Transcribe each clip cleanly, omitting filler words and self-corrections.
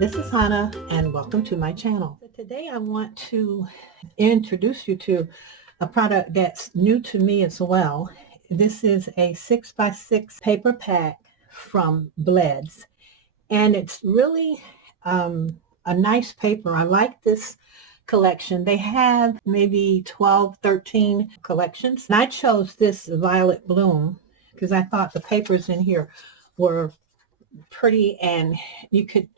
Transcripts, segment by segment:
this is Hannah and welcome to my channel. So today I want to introduce you to a product that's new to me as well. This is a 6x6 paper pack from BLEDS, and it's really a nice paper. I like this collection. They have maybe 12, 13 collections. And I chose this Violet Bloom because I thought the papers in here were pretty and you could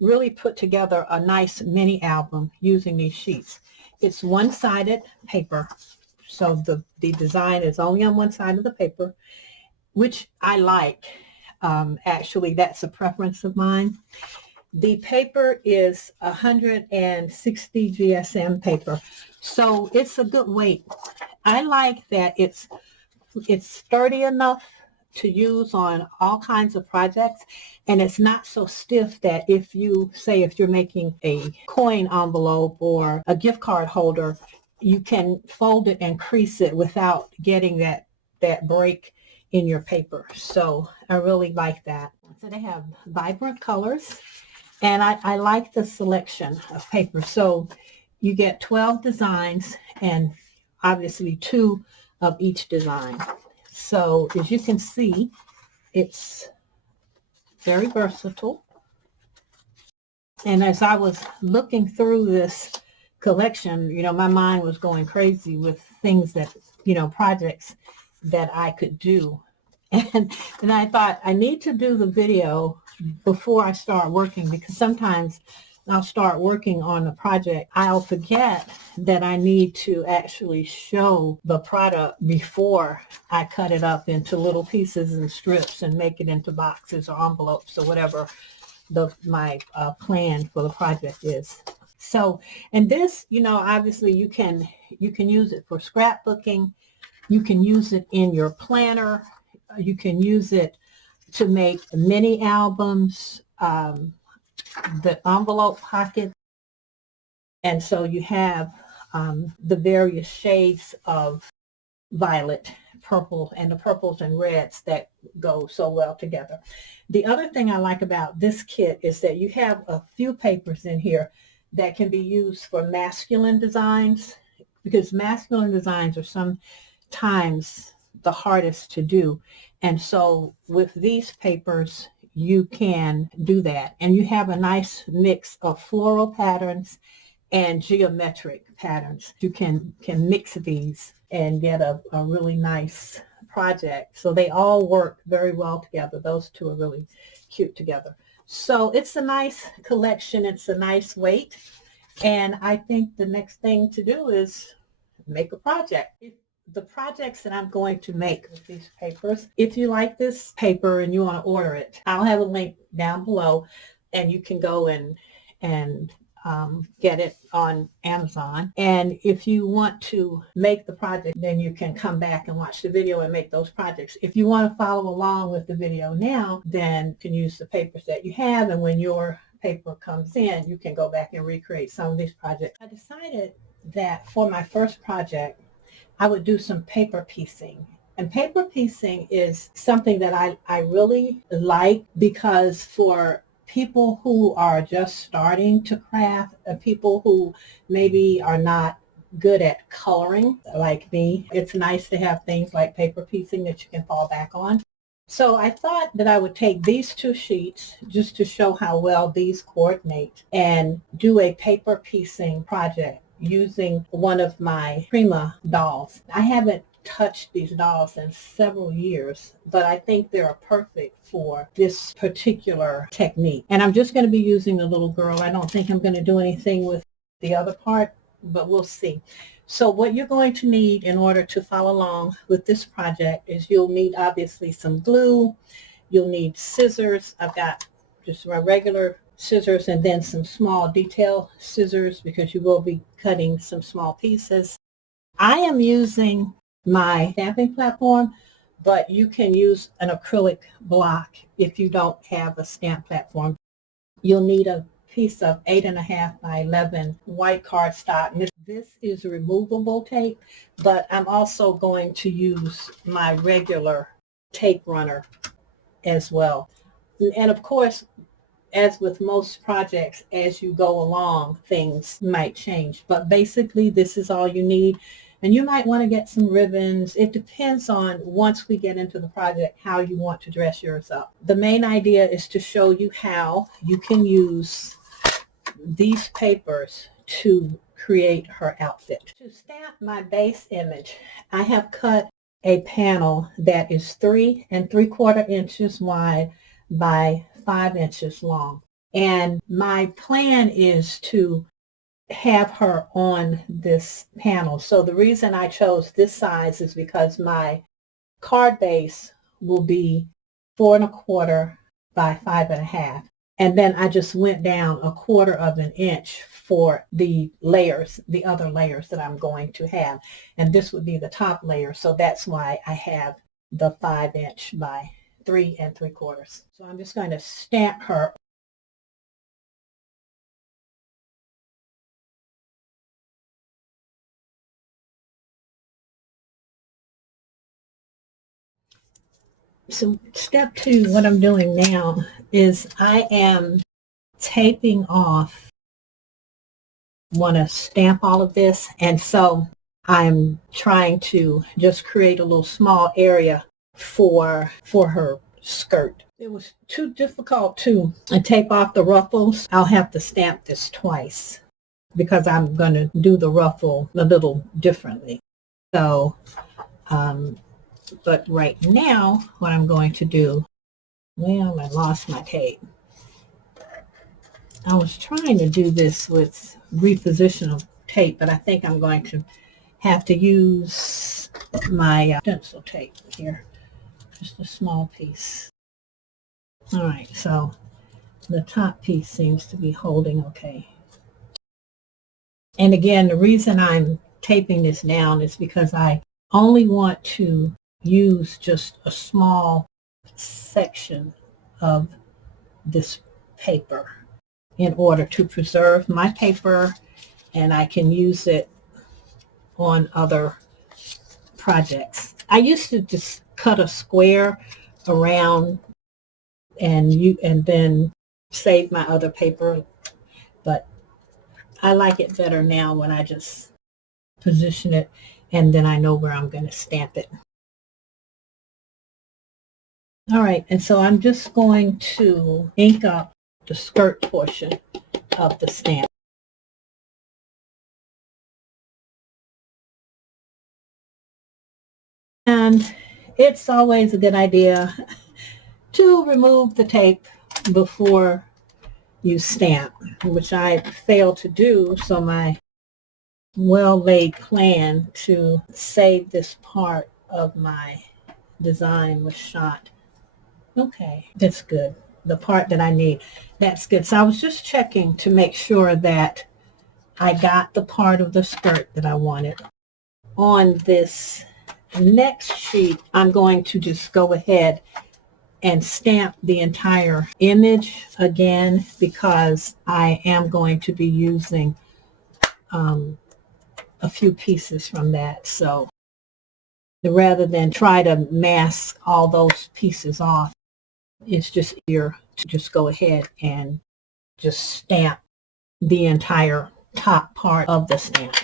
really put together a nice mini album using these sheets. It's one-sided paper, so the design is only on one side of the paper, which I like. Actually, that's a preference of mine. The paper is 160 GSM paper, so it's a good weight. I like that it's sturdy enough to use on all kinds of projects, and it's not so stiff that if you're making a coin envelope or a gift card holder, you can fold it and crease it without getting that break in your paper. So I really like that. So they have vibrant colors, and I like the selection of paper. So you get 12 designs and obviously 2 of each design. So as you can see, it's very versatile. And as I was looking through this collection, my mind was going crazy with things that, projects that I could do. And I thought I need to do the video before I start working, because sometimes I'll start working on a project, I'll forget that I need to actually show the product before I cut it up into little pieces and strips and make it into boxes or envelopes or whatever my plan for the project is. So, and this, obviously you can use it for scrapbooking, you can use it in your planner, you can use it to make mini albums, the envelope pocket. And so you have the various shades of violet, purple, and the purples and reds that go so well together. The other thing I like about this kit is that you have a few papers in here that can be used for masculine designs, because masculine designs are sometimes the hardest to do. And so with these papers, you can do that. And you have a nice mix of floral patterns and geometric patterns. You can mix these and get a really nice project. So they all work very well together. Those two are really cute together. So it's a nice collection. It's a nice weight. And I think the next thing to do is make a project. The projects that I'm going to make with these papers, if you like this paper and you want to order it, I'll have a link down below and you can go and get it on Amazon. And if you want to make the project, then you can come back and watch the video and make those projects. If you want to follow along with the video now, then you can use the papers that you have, and when your paper comes in, you can go back and recreate some of these projects. I decided that for my first project, I would do some paper piecing. And paper piecing is something that I really like, because for people who are just starting to craft, people who maybe are not good at coloring like me, it's nice to have things like paper piecing that you can fall back on. So I thought that I would take these 2 sheets just to show how well these coordinate and do a paper piecing project using one of my Prima dolls. I haven't touched these dolls in several years, but I think they're perfect for this particular technique. And I'm just going to be using the little girl. I don't think I'm going to do anything with the other part, but we'll see. So what you're going to need in order to follow along with this project is you'll need obviously some glue, you'll need scissors. I've got just my regular scissors and then some small detail scissors, because you will be cutting some small pieces. I am using my stamping platform, but you can use an acrylic block if you don't have a stamp platform. You'll need a piece of 8.5 by 11 white cardstock. This is removable tape, but I'm also going to use my regular tape runner as well. And of course, as with most projects, as you go along, things might change. But basically, this is all you need. And you might want to get some ribbons. It depends on, once we get into the project, how you want to dress yours up. The main idea is to show you how you can use these papers to create her outfit. To stamp my base image, I have cut a panel that is 3 3/4 inches wide by 5 inches long. And my plan is to have her on this panel. So the reason I chose this size is because my card base will be 4 1/4 by 5 1/2. And then I just went down 1/4 of an inch for the layers, the other layers that I'm going to have. And this would be the top layer. So that's why I have the 5 inch by 3 3/4. So I'm just going to stamp her. So step 2, what I'm doing now is I am taping off, want to stamp all of this, and so I'm trying to just create a little small area for her skirt. It was too difficult to tape off the ruffles. I'll have to stamp this twice because I'm going to do the ruffle a little differently. So but right now, what I'm going to do, well, I lost my tape. I was trying to do this with repositional tape, but I think I'm going to have to use my stencil tape here, just a small piece. All right, so the top piece seems to be holding okay. And again, the reason I'm taping this down is because I only want to use just a small section of this paper in order to preserve my paper, and I can use it on other projects. I used to just cut a square around and then save my other paper, but I like it better now when I just position it and then I know where I'm going to stamp it. All right, and so I'm just going to ink up the skirt portion of the stamp. And it's always a good idea to remove the tape before you stamp, which I failed to do, so my well-laid plan to save this part of my design was shot. Okay, that's good. The part that I need, that's good. So I was just checking to make sure that I got the part of the skirt that I wanted. On this next sheet, I'm going to just go ahead and stamp the entire image again because I am going to be using a few pieces from that. So rather than try to mask all those pieces off, it's just easier to just go ahead and just stamp the entire top part of the stamp.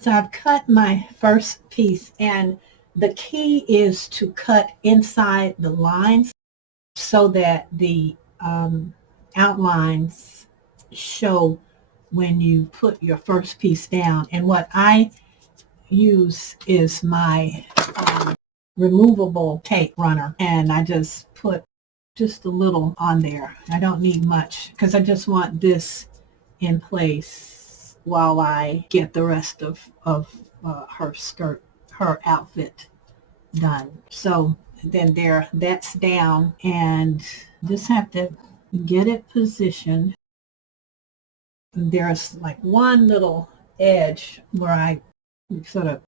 So I've cut my first piece, and the key is to cut inside the lines so that the outlines show when you put your first piece down. And what I use is my removable tape runner, and I just put just a little on there. I don't need much because I just want this in place while I get the rest of her skirt, her outfit done. So then there, that's down, and just have to get it positioned. There's like one little edge where I sort of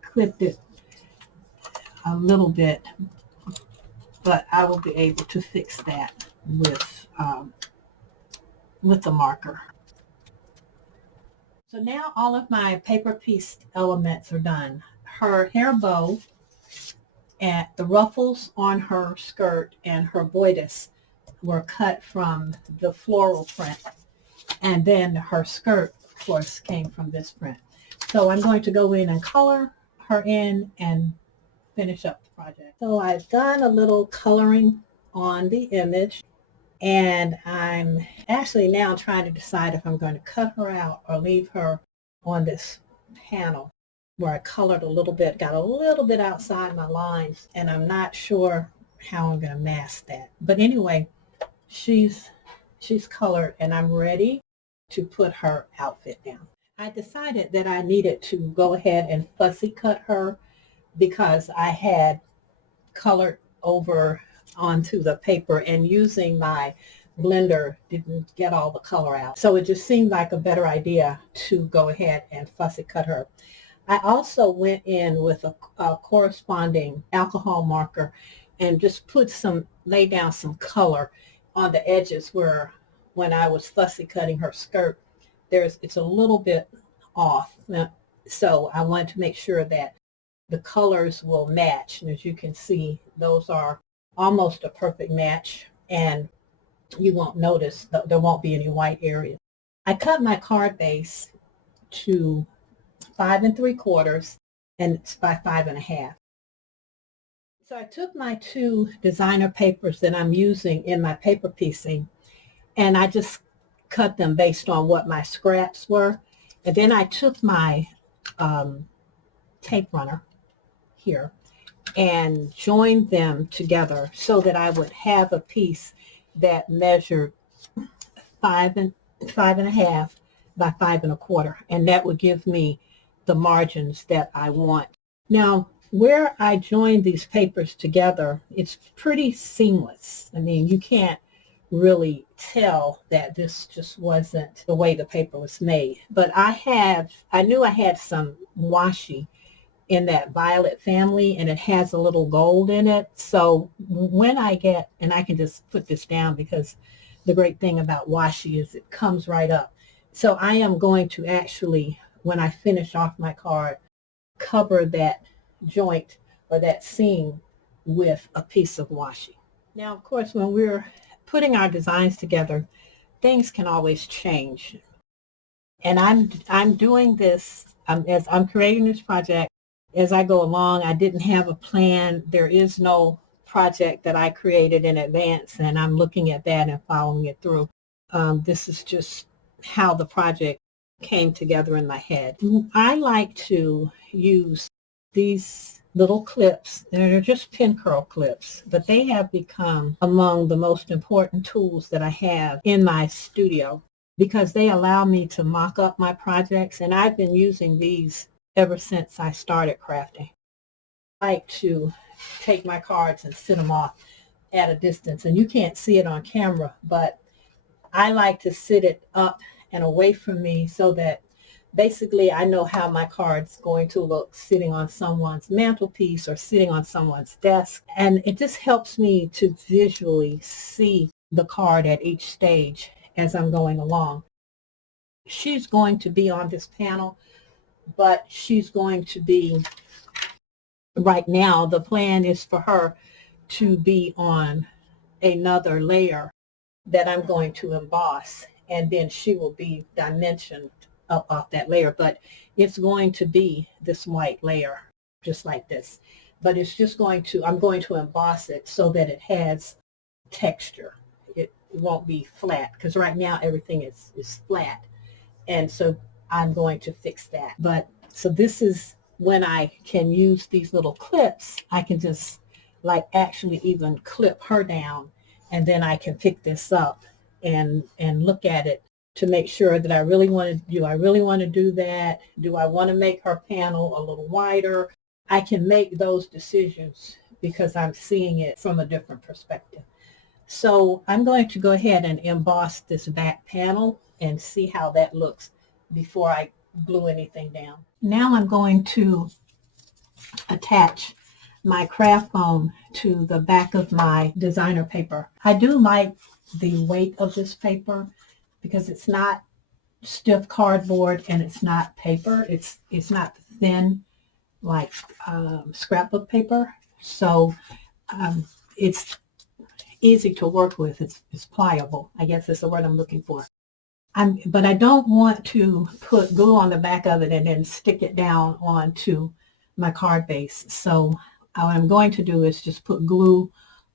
clipped it a little bit, but I will be able to fix that with with the marker. So now all of my paper piece elements are done. Her hair bow and the ruffles on her skirt and her bodice were cut from the floral print. And then her skirt, of course, came from this print. So I'm going to go in and color her in and finish up the project. So I've done a little coloring on the image, and I'm actually now trying to decide if I'm going to cut her out or leave her on this panel where I colored a little bit, got a little bit outside my lines, and I'm not sure how I'm going to mask that. But anyway, she's colored, and I'm ready to put her outfit down. I decided that I needed to go ahead and fussy cut her because I had colored over onto the paper, and using my blender didn't get all the color out. So it just seemed like a better idea to go ahead and fussy cut her. I also went in with a corresponding alcohol marker and just laid down some color on the edges where when I was fussy cutting her skirt, it's a little bit off. So I wanted to make sure that the colors will match. And as you can see, those are almost a perfect match, and you won't notice, there won't be any white area. I cut my card base to 5 3/4, and it's by 5 1/2. So I took my 2 designer papers that I'm using in my paper piecing, and I just cut them based on what my scraps were. And then I took my tape runner here and joined them together so that I would have a piece that measured 5 1/2 by 5 1/4, and that would give me the margins that I want. Now, where I joined these papers together, it's pretty seamless. I mean, you can't really tell that this just wasn't the way the paper was made. But I knew I had some washi in that violet family, and it has a little gold in it. So when and I can just put this down because the great thing about washi is it comes right up. So I am going to actually, when I finish off my card, cover that joint or that seam with a piece of washi. Now, of course, when we're putting our designs together, things can always change. And I'm doing this as I'm creating this project as I go along. I didn't have a plan. There is no project that I created in advance, and I'm looking at that and following it through. This is just how the project came together in my head. I like to use these little clips. They're just pin curl clips, but they have become among the most important tools that I have in my studio because they allow me to mock up my projects, and I've been using these ever since I started crafting. I like to take my cards and sit them off at a distance, and you can't see it on camera, but I like to sit it up and away from me so that basically I know how my card's going to look sitting on someone's mantelpiece or sitting on someone's desk, and it just helps me to visually see the card at each stage as I'm going along. She's going to be on this panel, but she's going to be, right now, the plan is for her to be on another layer that I'm going to emboss, and then she will be dimensioned up off that layer, but it's going to be this white layer, just like this. But it's just I'm going to emboss it so that it has texture. It won't be flat, because right now everything is flat. And so I'm going to fix that. But so this is when I can use these little clips. I can just like actually even clip her down, and then I can pick this up and look at it to make sure that I really want to do that? Do I want to make her panel a little wider? I can make those decisions because I'm seeing it from a different perspective. So I'm going to go ahead and emboss this back panel and see how that looks before I glue anything down. Now I'm going to attach my craft foam to the back of my designer paper. I do like the weight of this paper. because it's not stiff cardboard and it's not paper. It's not thin like scrapbook paper. So it's easy to work with. It's pliable. I guess that's the word I'm looking for. But I don't want to put glue on the back of it and then stick it down onto my card base. So what I'm going to do is just put glue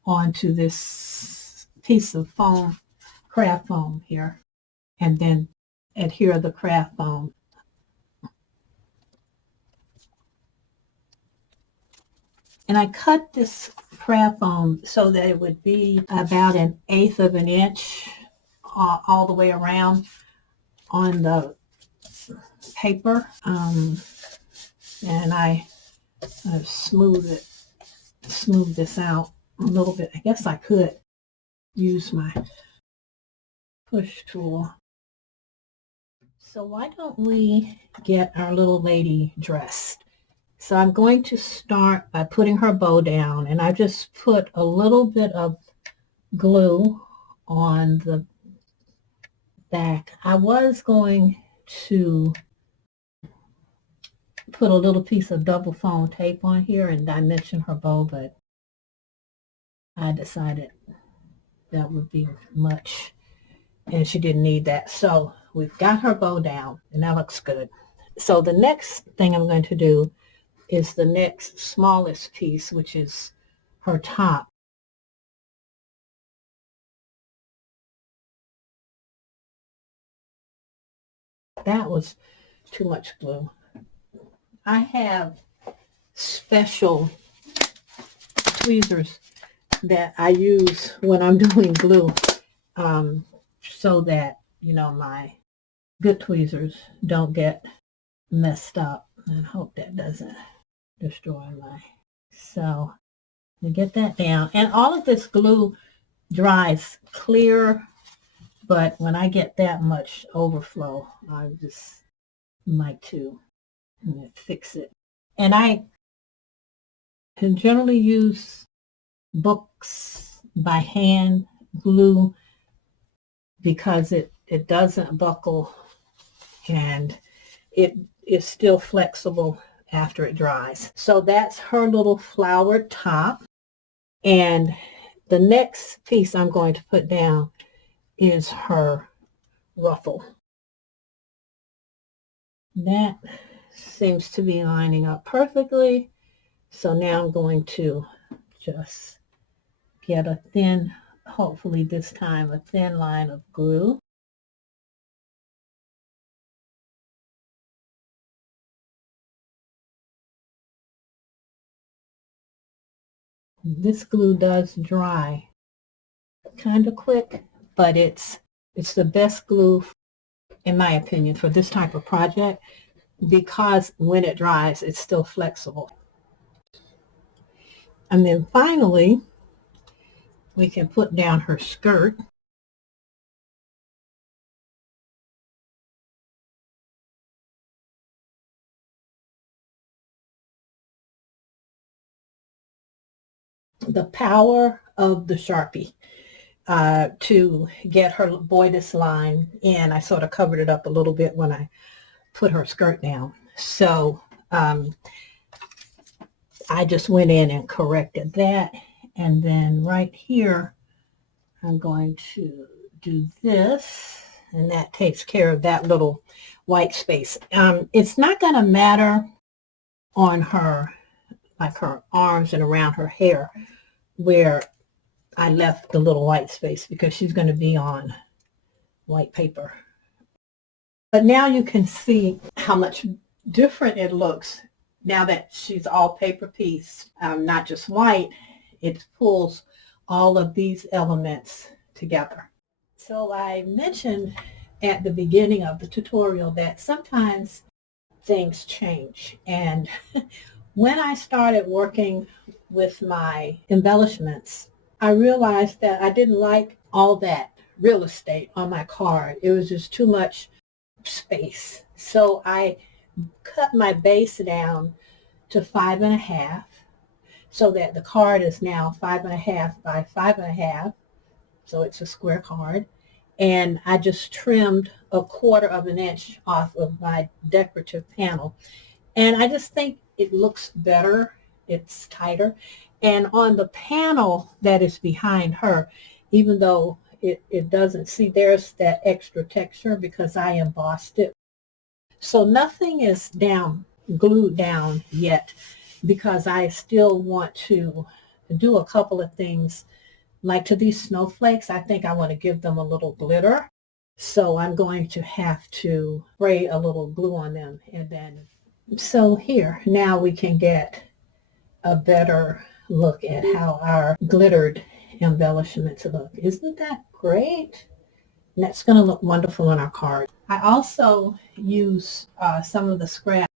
onto this piece of foam, craft foam here, and then adhere the craft foam. And I cut this craft foam so that it would be about 1/8 of an inch all the way around on the paper. And I smooth this out a little bit. I guess I could use my push tool. So why don't we get our little lady dressed? So I'm going to start by putting her bow down, and I just put a little bit of glue on the back. I was going to put a little piece of double foam tape on here and dimension her bow, but I decided that would be much and she didn't need that. So we've got her bow down and that looks good. So the next thing I'm going to do is the next smallest piece, which is her top. That was too much glue. I have special tweezers that I use when I'm doing glue, so that, you know, my good tweezers don't get messed up. I hope that doesn't destroy my. So you get that down, and all of this glue dries clear, but when I get that much overflow, I just like to fix it. And I can generally use books by hand glue because it doesn't buckle and it is still flexible after it dries. So that's her little flowered top. And the next piece I'm going to put down is her ruffle. That seems to be lining up perfectly. So now I'm going to just get a thin, hopefully this time a thin line of glue. This glue does dry kind of quick, but it's the best glue, in my opinion, for this type of project because when it dries, it's still flexible. And then finally, we can put down her skirt. The power of the Sharpie to get her bodice line in. I sort of covered it up a little bit when I put her skirt down. So I just went in and corrected that. And then right here, I'm going to do this, and that takes care of that little white space. It's not going to matter on her, like her arms and around her hair, where I left the little white space because she's going to be on white paper. But now you can see how much different it looks now that she's all paper piece, not just white. It pulls all of these elements together. So I mentioned at the beginning of the tutorial that sometimes things change. And when I started working with my embellishments, I realized that I didn't like all that real estate on my card. It was just too much space. So I cut my base down to 5.5 so that the card is now 5.5 by 5.5. So it's a square card. and I just trimmed 1/4 of an inch off of my decorative panel. And I just think it looks better. It's tighter. And on the panel that is behind her, even though it doesn't see, there's that extra texture because I embossed it. So nothing is glued down yet, because I still want to do a couple of things. Like to these snowflakes, I think I want to give them a little glitter. So I'm going to have to spray a little glue on them. And then, so here, now we can get a better look at how our glittered embellishments look. Isn't that great? And that's going to look wonderful on our card. I also use some of the scrap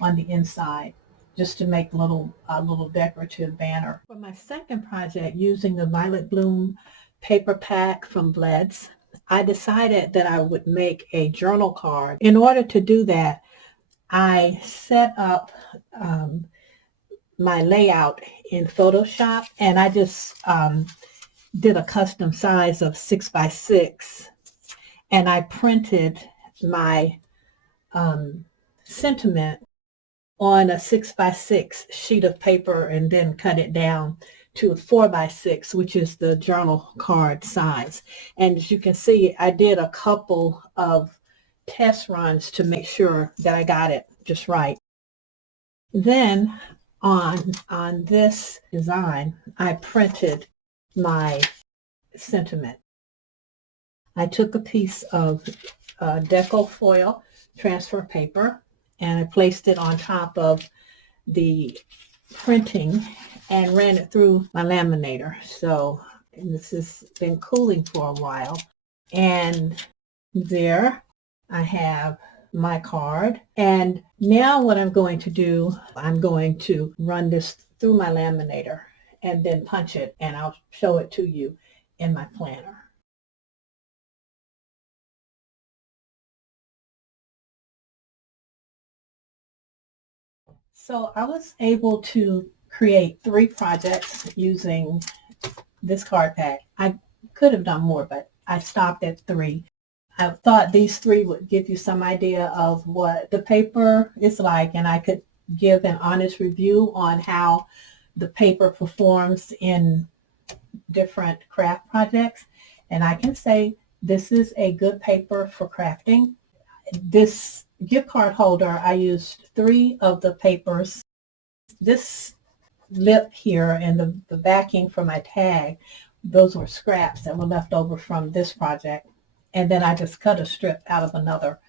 on the inside just to make a little decorative banner. For my second project, using the Violet Bloom paper pack from BLEDS, I decided that I would make a journal card. In order to do that, I set up my layout in Photoshop, and I just did a custom size of 6 by 6, and I printed my sentiment on a 6 by 6 sheet of paper and then cut it down to a 4 by 6, which is the journal card size. And as you can see, I did a couple of test runs to make sure that I got it just right. Then on this design, I printed my sentiment. I took a piece of deco foil transfer paper and I placed it on top of the printing and ran it through my laminator. So, and this has been cooling for a while. And there I have my card. And now what I'm going to do, I'm going to run this through my laminator and then punch it, and I'll show it to you in my planner. So I was able to create 3 projects using this card pack. I could have done more, but I stopped at 3. I thought these 3 would give you some idea of what the paper is like, and I could give an honest review on how the paper performs in different craft projects. And I can say this is a good paper for crafting. This gift card holder, I used 3 of the papers. This lip here and the backing for my tag, those were scraps that were left over from this project. And then I just cut a strip out of another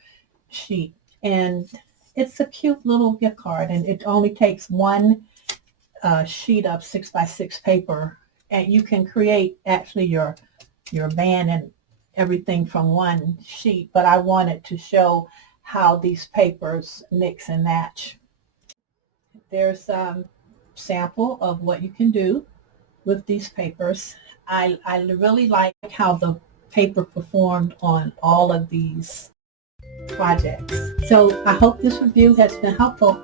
sheet. And it's a cute little gift card, and it only takes 1 sheet of 6 by 6 paper, and you can create actually your band and everything from 1 sheet. But I wanted to show how these papers mix and match. There's a sample of what you can do with these papers. I really like how the paper performed on all of these projects. So I hope this review has been helpful.